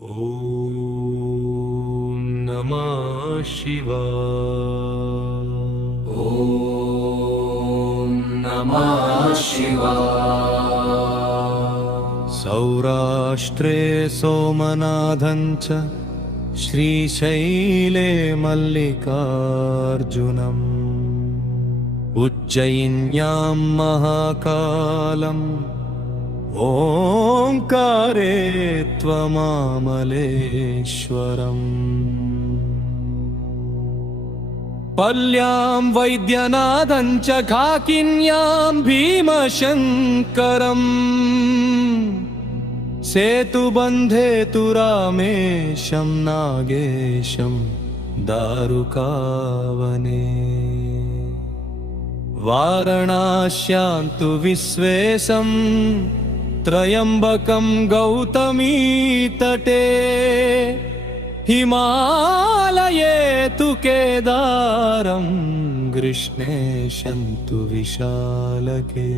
ॐ नमः शिवाय। ॐ नमः शिवाय। सौराष्ट्रे सोमनाथं च श्रीशैले मल्लिकार्जुनम् उज्जयिन्यां महाकालम् ओंकारे त्वमामलेश्वरम् पल्यां वैद्यनाथं च काकिन्यां भीमशङ्करम् सेतुबन्धे तु रामेशं नागेशं दारुकावने वाराणस्यां तु विश्वेशं त्र्यम्बकं गौतमी तटे हिमालये तु केदारं कृष्णेशं तु विशालके।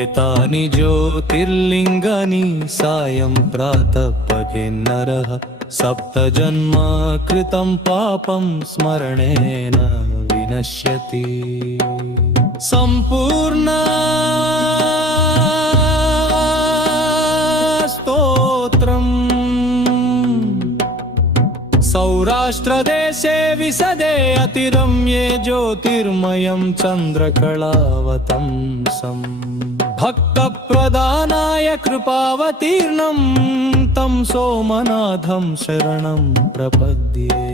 एतानि ज्योतिर्लिङ्गानि सायं प्रातः पठे नरः सप्तजन्म कृतं पापं स्मरणेन विनश्यति। सम्पूर्ण स्तोत्रम् सौराष्ट्रदेशे विशदे अतिरम्ये ज्योतिर्मयं चन्द्रकलावतंसम् भक्तप्रदानाय कृपावतीर्णं तं सोमनाथं शरणं प्रपद्ये।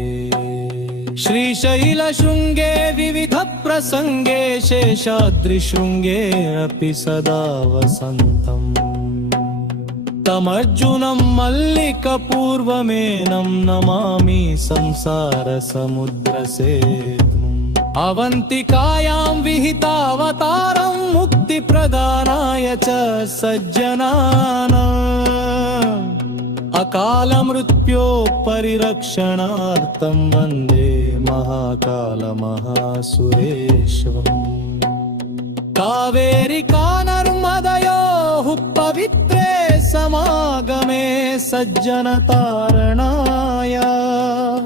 श्रीशैलशृङ्गे विविधप्रसङ्गे शेषाद्रिशृङ्गे अपि सदा वसन्तम् तमर्जुनं मल्लिकपूर्वमेनं नमामि संसारसमुद्रसेतुम् अवन्तिकायां विहितावतारं मुक्तिप्रदानाय च सज्जनानाम् अकालमृत्योः परिरक्षणार्थं वन्दे महाकालमहासुरेश्वरम्। कावेरिका नर्मदयोः पवित्रे समागमे सज्जनतारणाय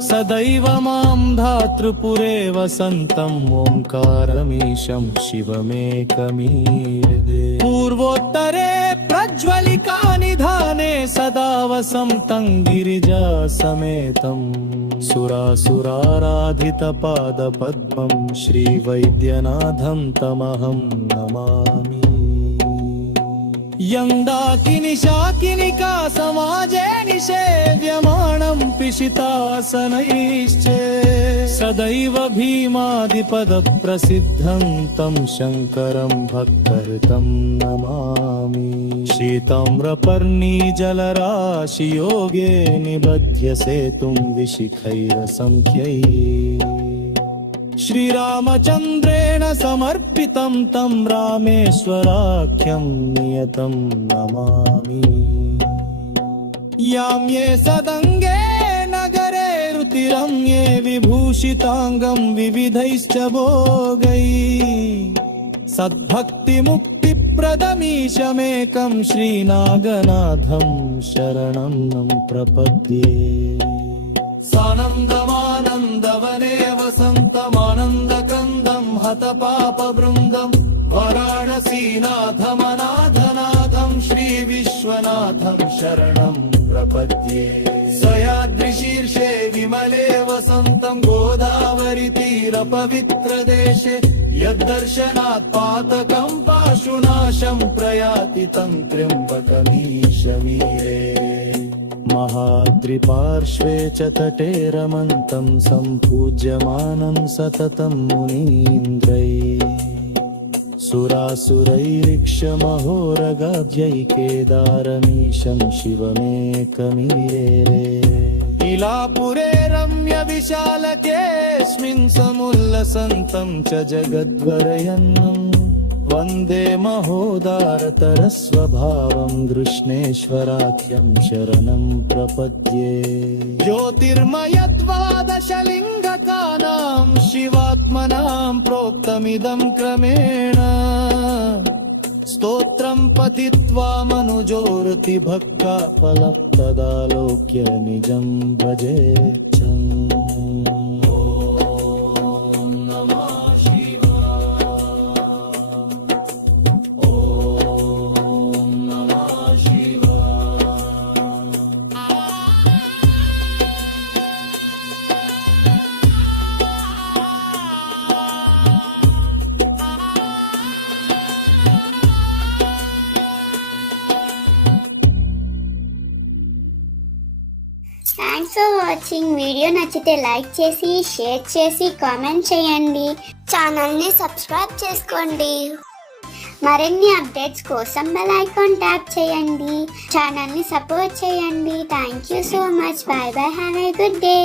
सदैव मां धातृपुरे वसन्तम् ओंकारमीशं शिवमेकमीडे। पूर्वोत्तरे प्रज्वलिका निधाने सदा वसन्तं गिरिजासमेतं सुरासुराराधितपादपद्मं श्रीवैद्यनाथं तमहं नमामि। यङ्दाकिनी शाकिनिका समाजे निषेव्यमाणं पिशितासनैश्च सदैव भीमादिपदप्रसिद्धं तं शङ्करं भक्तहृतं नमामि। शीताम्रपर्णिजलराशियोगे निबध्य सेतुं विशिखैरसंख्यैः श्रीरामचन्द्रेण समर्पितं तं रामेश्वराख्यं नियतं नमामि। यां ये सदङ्गे नगरे रुतिरं ये विभूषिताङ्गं विविधैश्च भोगैः सद्भक्तिमुक्तिप्रदमीशमेकं श्रीनागनाथं शरणं प्रपद्ये। सानन्दमानन्दवने वसन्तमानन्दकन्दं हतपापवृन्दं वाराणसीनाथमनाथनाथं श्रीविश्वनाथं शरणं प्रपद्ये। सह्याद्रिशीर्षे विमले वसन्तं गोदावरीतीरपवित्रदेशे यद्दर्शनात् पातकं पाशुनाशं प्रयाति तं त्र्यम्बकमीशमीरे। महाद्रिपार्श्वे च तटे रमन्तं सम्पूज्यमानं सततं मुनीन्द्रैः सुरासुरैरिक्षमहोरगाद्यै केदारमीशं शिवमेकमीरे। इलापुरे रम्यविशालकेऽस्मिन् समुल्लसन्तं च जगद्वरयन्नं वन्दे महोदारतरस्वभावं कृष्णेश्वराख्यं शरणं प्रपद्ये। ज्योतिर्मयद्वादशलिङ्ग ब्रह्मणां प्रोक्तमिदं क्रमेण स्तोत्रं पठित्वा मनुजोरति भक्ता फलं तदालोक्य निजं भजेच्छन्। Thanks for watching. వీడియో నచ్చితే లైక్ చేసి షేర్ చేసి కామెంట్ చేయండి. ఛానల్ని సబ్స్క్రైబ్ చేసుకోండి. మరిన్ని అప్డేట్స్ కోసం బెల్ ఐకాన్ ట్యాప్ చేయండి. ఛానల్ని సపోర్ట్ చేయండి. Thank you so much. Bye bye. Have a good day.